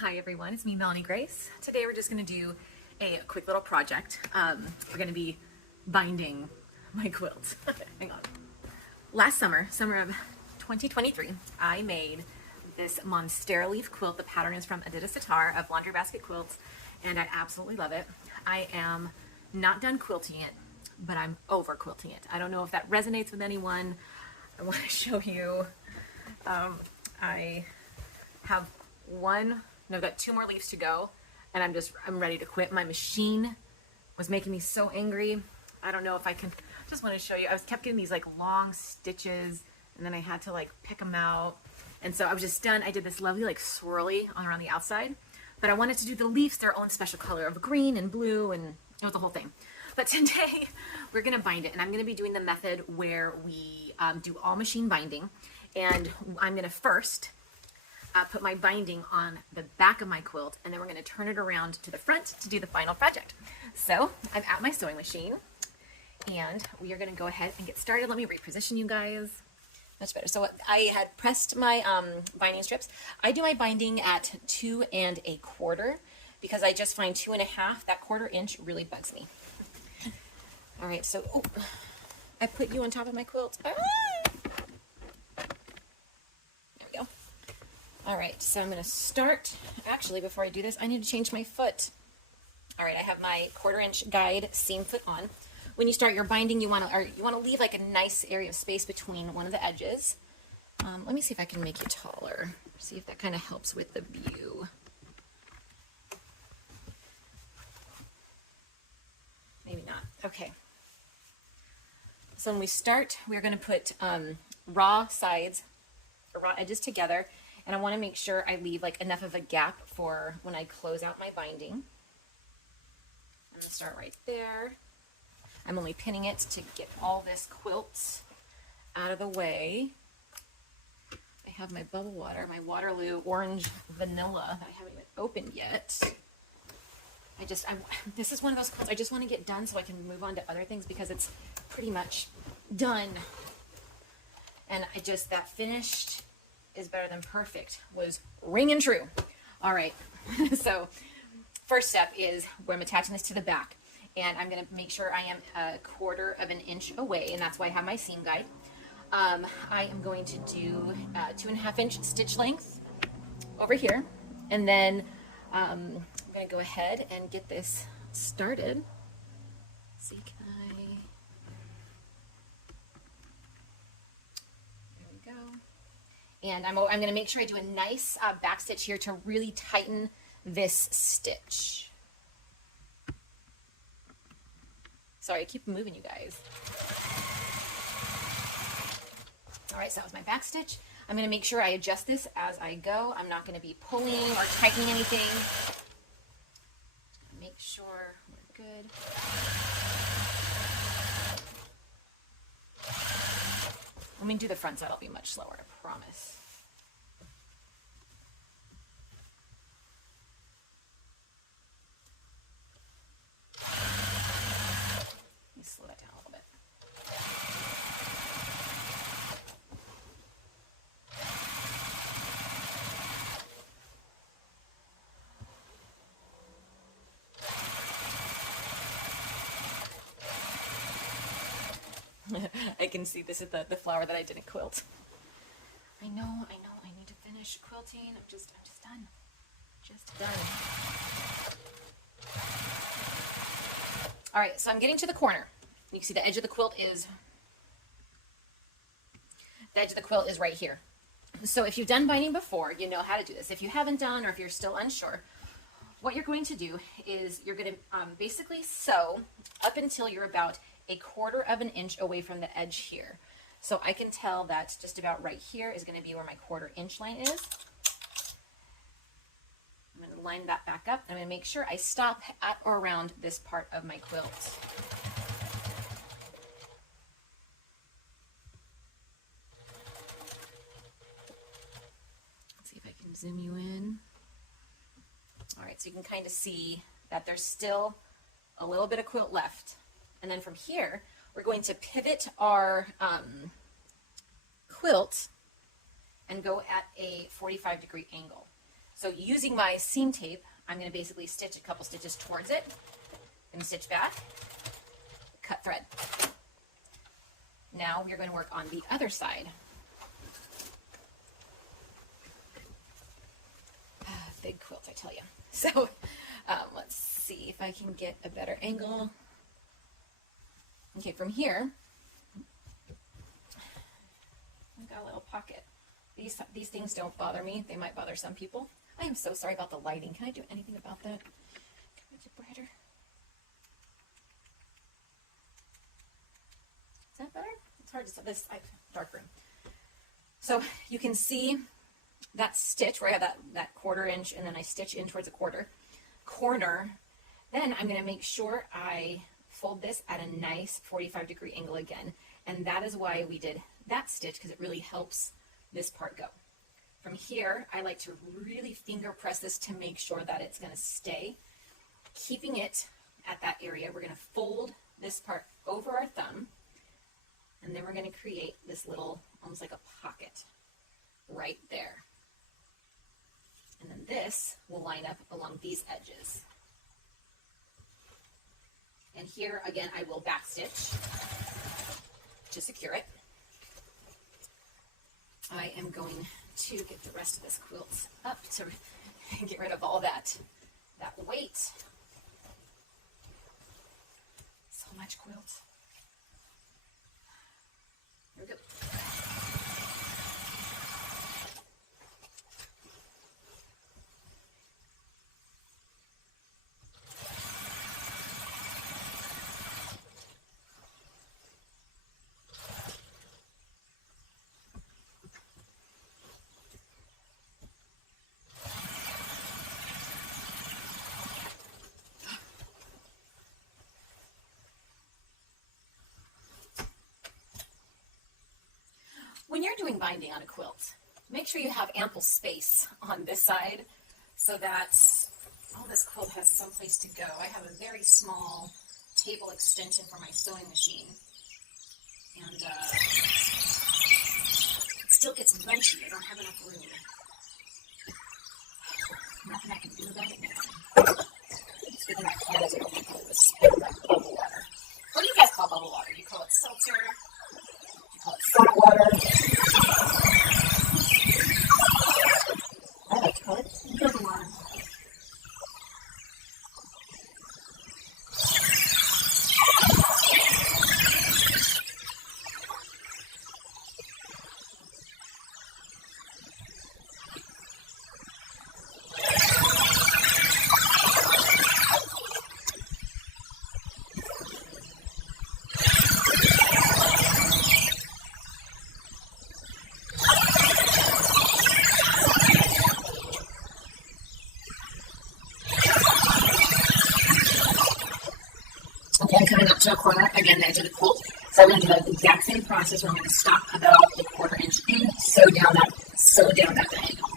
Hi everyone, it's me, Melanie Grace. Today we're just going to do a quick little project. We're going to be binding my quilt. Hang on. Last summer of 2023, I made this monstera leaf quilt. The pattern is from Adidas Sitar of Laundry Basket Quilts, and I absolutely love it. I am not done quilting it, but I'm over quilting it. I don't know if that resonates with anyone. I want to show you. I have I've got 2 more leaves to go, and I'm ready to quit. My machine was making me so angry. I don't know if I can, just want to show you. I kept getting these like long stitches, and then I had to like pick them out. And so I was just done. I did this lovely like swirly on around the outside, but I wanted to do the leaves their own special color of green and blue, and it was the whole thing. But today we're gonna bind it, and I'm gonna be doing the method where we do all machine binding. And I'm gonna first put my binding on the back of my quilt, and then we're going to turn it around to the front to do the final project. So I'm at my sewing machine, and we are going to go ahead and get started. Let me reposition you guys. Much better. So I had pressed my binding strips. I do my binding at 2 1/4 because I just find 2 1/2, that 1/4 inch really bugs me. All right, so I put you on top of my quilt. All right, so I'm going to start. Actually, before I do this, I need to change my foot. All right, I have my 1/4 inch guide seam foot on. When you start your binding, you want to leave like a nice area of space between one of the edges. Let me see if I can make you taller. See if that kind of helps with the view. Maybe not. Okay. So when we start, we're going to put raw edges together. And I want to make sure I leave like enough of a gap for when I close out my binding. I'm going to start right there. I'm only pinning it to get all this quilt out of the way. I have my bubble water, my Waterloo orange vanilla that I haven't even opened yet. This is one of those quilts I just want to get done so I can move on to other things because it's pretty much done. And that finished is better than perfect was ringing true. All right, so first step is where I'm attaching this to the back, and I'm going to make sure I am 1/4 inch away, and that's why I have my seam guide. I am going to do 2 1/2 inch stitch length over here, and then I'm going to go ahead and get this started. Let's see, and I'm going to make sure I do a nice back stitch here to really tighten this stitch. Sorry, I keep moving you guys. All right, so that was my back stitch. I'm going to make sure I adjust this as I go. I'm not going to be pulling or tightening anything. Make sure we're good. Let me do the front side. It'll be much slower, I promise. Let me slow that down a little bit. I can see this is the flower that I didn't quilt. I know, I need to finish quilting. I'm just done. Just done. All right, so I'm getting to the corner. You can see the edge of the quilt is right here. So if you've done binding before, you know how to do this. If you haven't done, or if you're still unsure, what you're going to do is you're going to basically sew up until you're about 1/4 inch away from the edge here. So I can tell that just about right here is going to be where my 1/4 inch line is. I'm going to line that back up. I'm going to make sure I stop at or around this part of my quilt. Let's see if I can zoom you in. All right, so you can kind of see that there's still a little bit of quilt left. And then from here, we're going to pivot our quilt and go at a 45-degree angle. So using my seam tape, I'm going to basically stitch a couple stitches towards it, and stitch back, cut thread. Now we're going to work on the other side. Big quilt, I tell you. So let's see if I can get a better angle. Okay, from here, I've got a little pocket. These things don't bother me. They might bother some people. I am so sorry about the lighting. Can I do anything about that? Can I make it brighter? Is that better? It's hard to see this. Dark room. So you can see that stitch where I have that 1/4 inch, and then I stitch in towards a corner. Then I'm going to make sure I fold this at a nice 45-degree angle again, and that is why we did that stitch, because it really helps this part go. From here, I like to really finger press this to make sure that it's going to stay. Keeping it at that area, we're going to fold this part over our thumb, and then we're going to create this little, almost like a pocket right there. And then this will line up along these edges. And here, again, I will backstitch to secure it. I am going to get the rest of this quilt up to get rid of all that weight. So much quilt. Here we go. When you're doing binding on a quilt, make sure you have ample space on this side so that all this quilt has some place to go. I have a very small table extension for my sewing machine, and it still gets bunchy. I don't have enough room. Nothing I can do about it now. It's good that my cat is open because it was spitting like bubble water. What do you guys call bubble water? You call it seltzer? You call it soda water? I like to call it bubble water. I'm coming up to a corner, again, the edge of the quilt. So I'm going to do the exact same process where I'm going to stop about a 1/4 inch in, sew down that diagonal.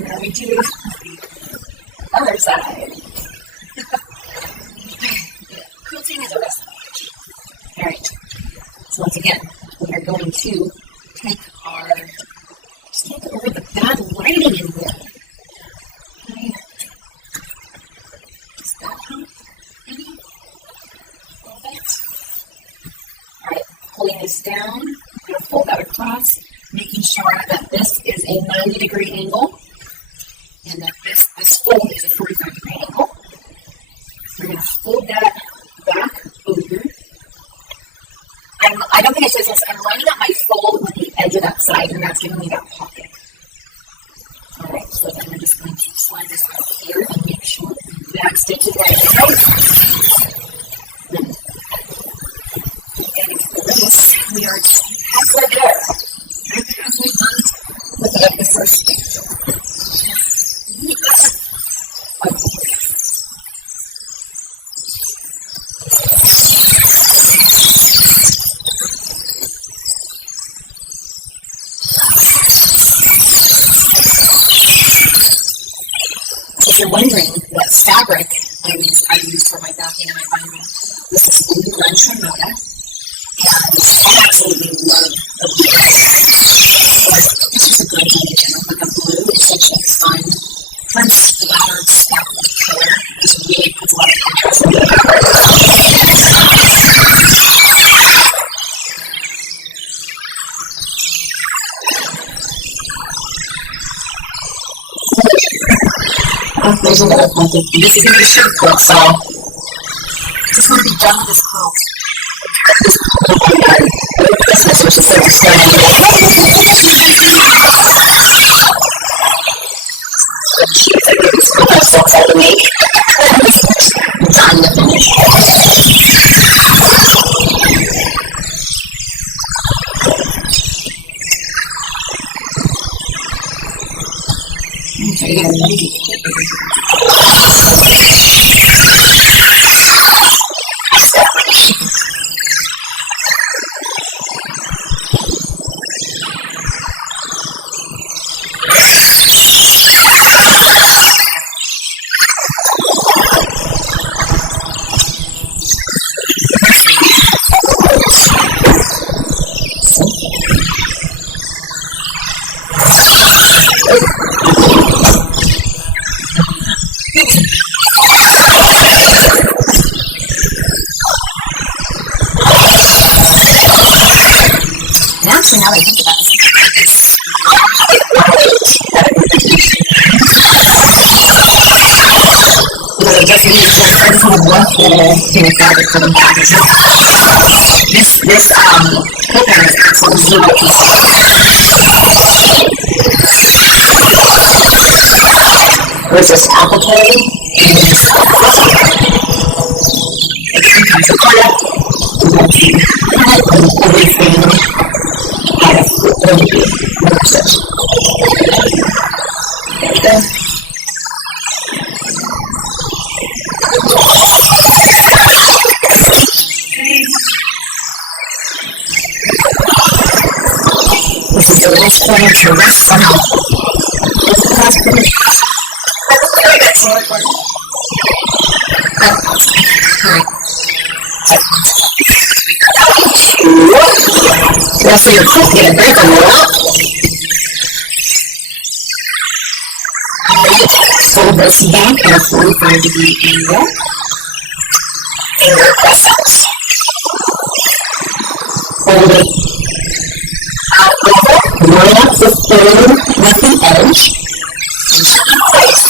Now we do the other side. Quilting is a wrestle. All right, so once again, we are going to take over the bad lighting in here. Okay. Just that help? Maybe? A little bit. All right, pulling this down, I'm going to fold that across, making sure that this is a 90-degree angle, and that this fold is a 45-degree angle. We're going to fold that back over. I don't think I said this. I'm lining up my fold with the edge of that side, and that's giving me that pocket. All right, so then I'm just going to slide this up here and make sure that stitch is right. Then getting to the lace, we are halfway there. I'm halfway done with the first stitch. Yes. you're wondering what fabric I used for my backing and my binding, this is blue Lunch from Moda, and I absolutely love the blue. It's just a blanket in general, like a blue. It's such a fun splattered speck of color. It really puts a lot of contrast in the fabric. There's a little quilting. This is going to be a shirt quilt, so I just want to be done with this quilt. Christmas, which is so exciting. So cute. I think this quilt has socks all to make. I'm done with it. Okay, you're ready. Actually, now that I think about it, I guess it is just kind of one whole thing of fabric for the back. This quilter is absolutely zero piece. There's this applique, and again, comes a product, everything. This is the last corner to wrestle. This is the last corner. Wrestle your quilt, get a break on the wall. Fold this back at a 45-degree angle. Finger press out. Hold it out level. Line up the third with the edge. And check in place.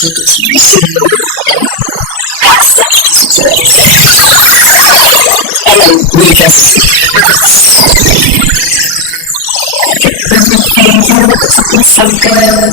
Take it nice and back step into it. And then readjust. Everything looks so good.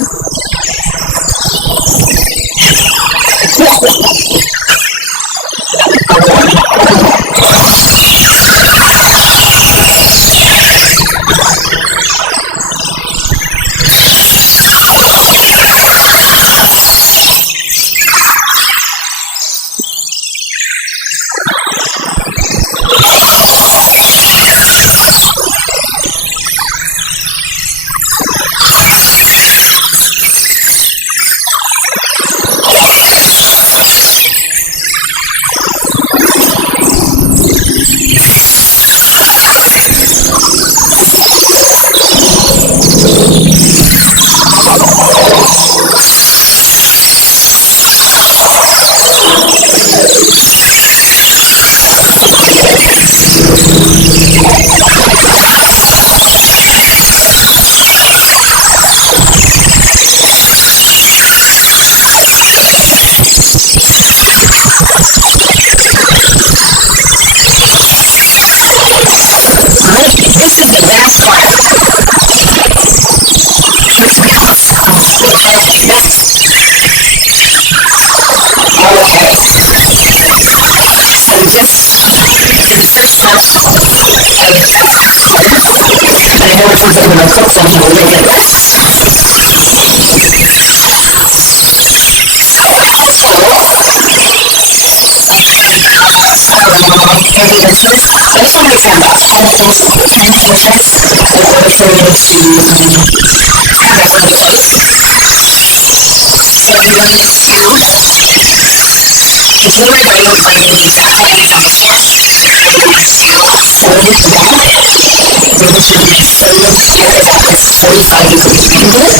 we were doing quilting, we definitely don't want to fold it well. We need to make sure that this 45-degree angle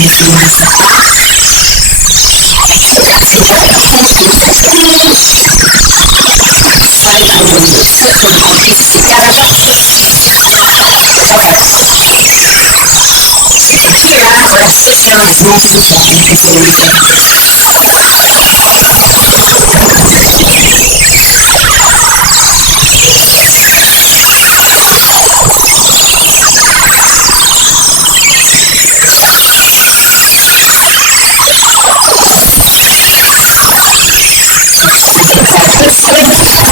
is nice and flat. Take out the quilting finish. Slide underneath it so it all fits together. Okay. Here, we're going to stitch down as much as we can until we get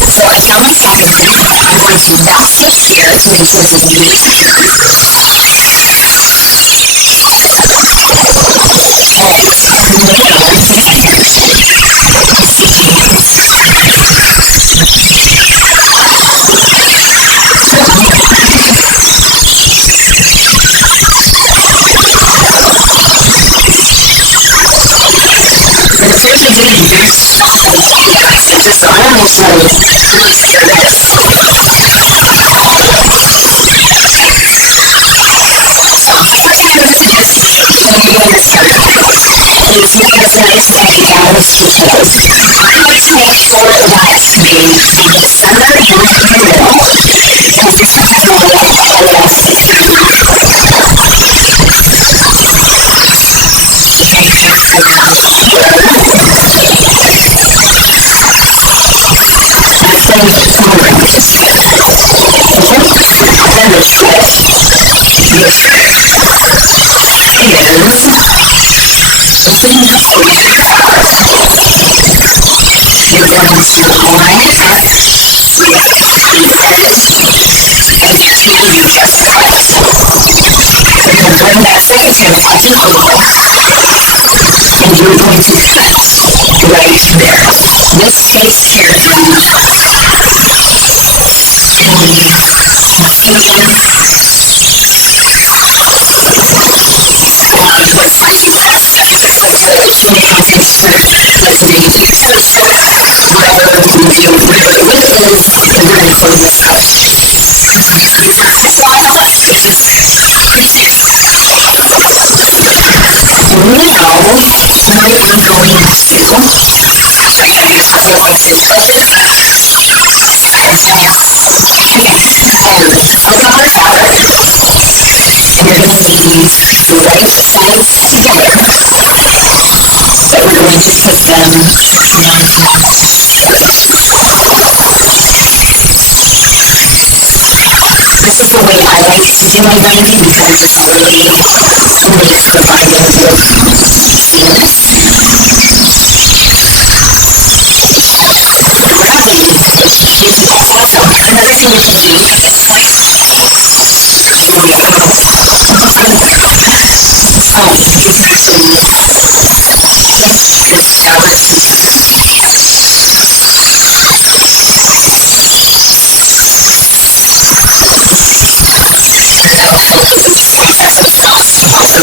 so I found my second one. I'm going to back stitch here to make sure this is really secure. And put it on my second stitching. The stitches are getting very soft and tight at my stitches, so I want to make sure I really secure this. So my first item to this when you're doing this part is to give us a nice balanced details. I like to make sure that the center and in the middle is extremely secure. Make sure I got here. That's when you put some around the strip. Then the trick is opening up here. You're going to line it up with the edge of that pattern you just cut. You're going to bring that second strip up to the oval, and you're going to cut right there. This takes care of any confusion with finding that specific quilter if you need to make sure that when you do your strip, whatever the width is, you're going to close this out. It's not a lot to put, it's just pretty soon. Now, I am going to show you how to use this one to quilted. Sorry, it's my nail. I'll go on top, and you're going to need the right sides together, but we're going to put them one straight. This is the way I like to do my binding because it really makes the binding look seamless. Wrapping is awesome. Another thing you can do at this point, you can actually pinch this fabric together. And that'll help the excess of felt to come over.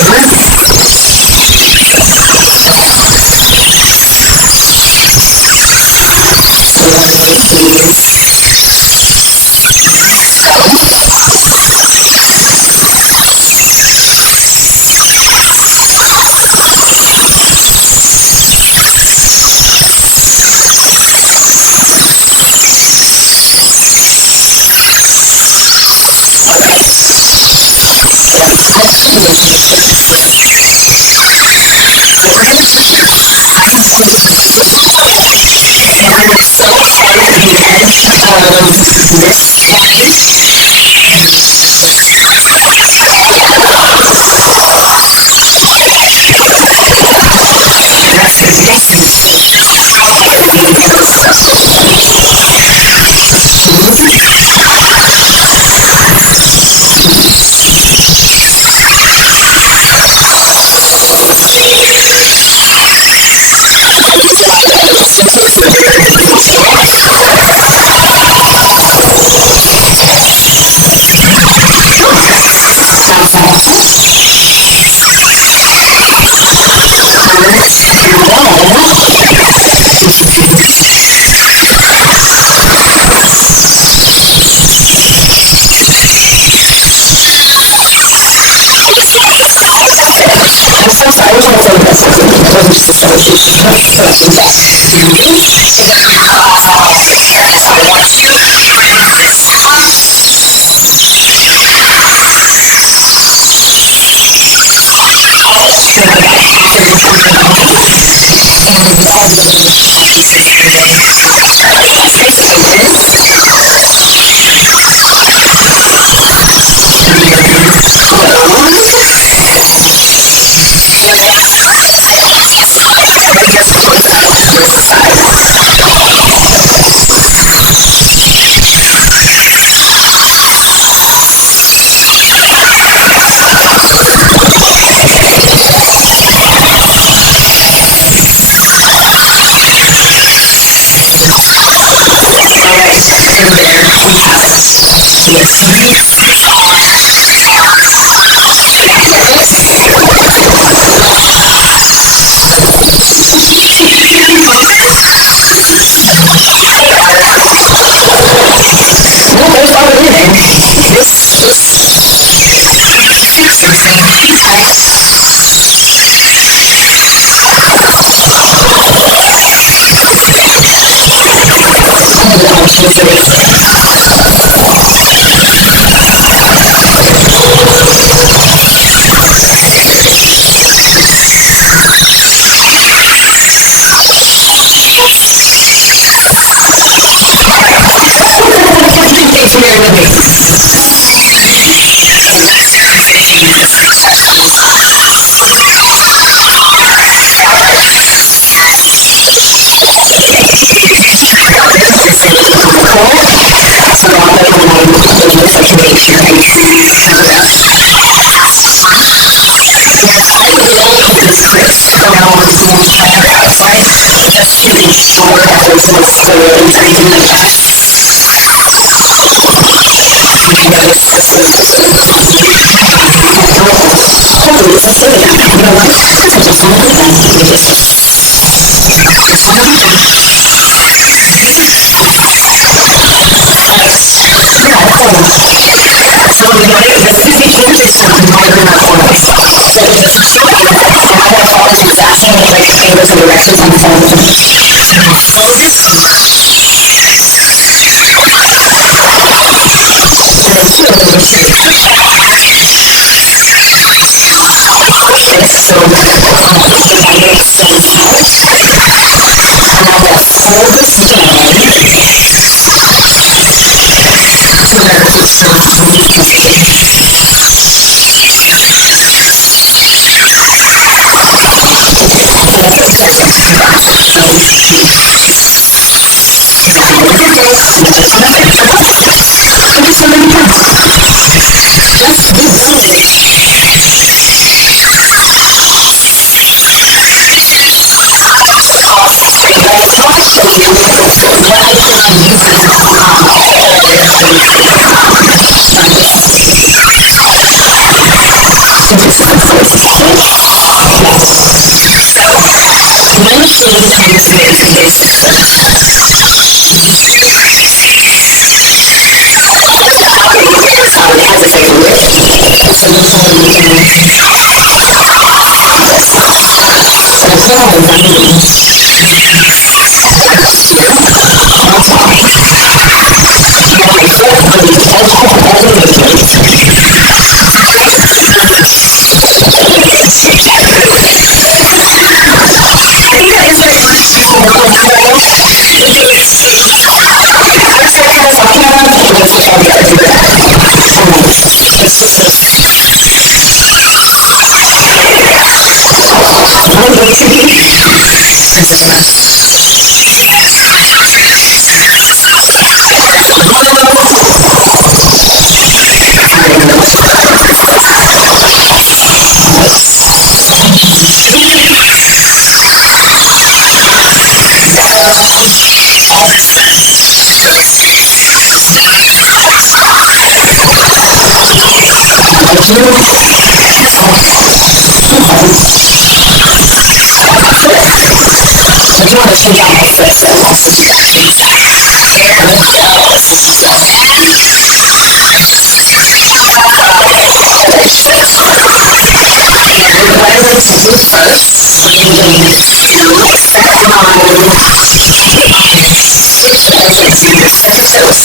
First,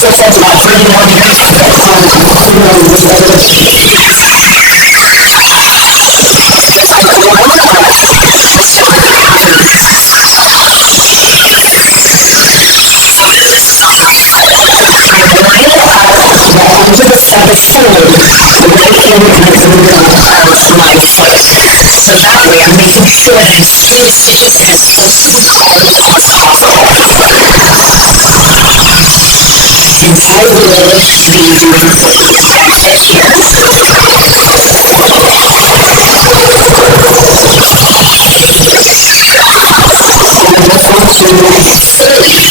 It says about 31 years ago. It's like a little silver pattern. So this is something I learned the edge of the set is fold right in the middle of my foot. So that way I'm making sure that I'm seeing stitches in as close to the collar as possible. And I will be back edge here. And I'm just going to slowly I'm getting this extra stitches here. It's heavy.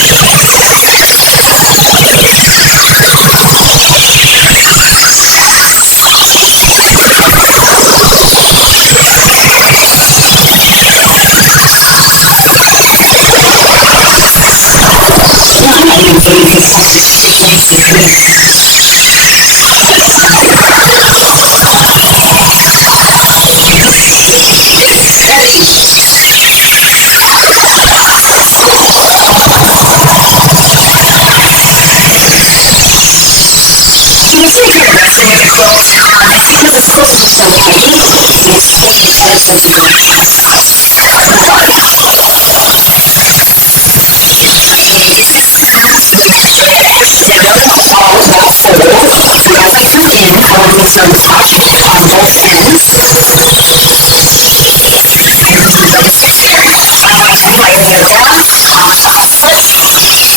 You can still kind of wrestle with the quilt. It's because this quilt is so heavy, it's holding the edge doesn't really Okay, it's going to turn to make sure that I push down all of that fold. And as I come in, I want to make sure I'm attaching it on both ends. And like a stitch there. I want to lightly go down, across the foot.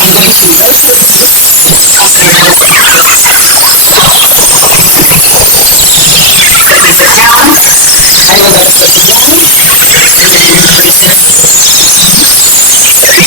I'm going to rotate the piece up and around the ankles. Put my foot down. I will then stitch again, and then place it. Sorry.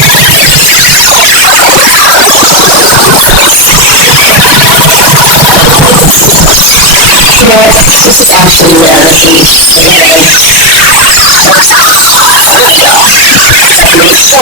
That makes things easier than over here. On that front side. You know, this is actually a workshop. There we go. Make sure that my garter is down in the right spot.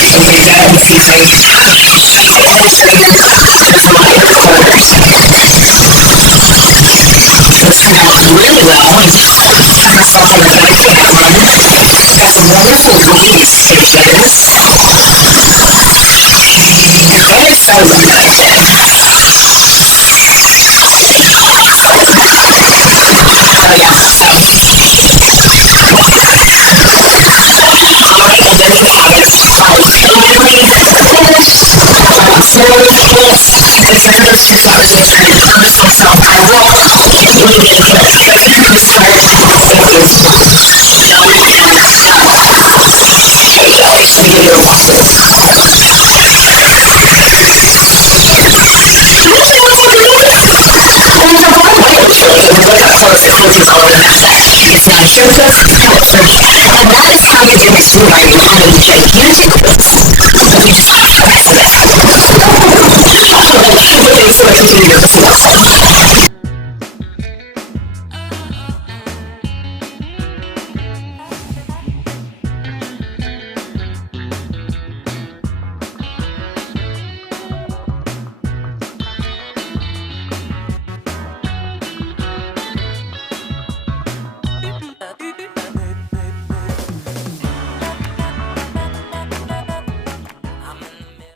and you're done with your face. Eventually, it's like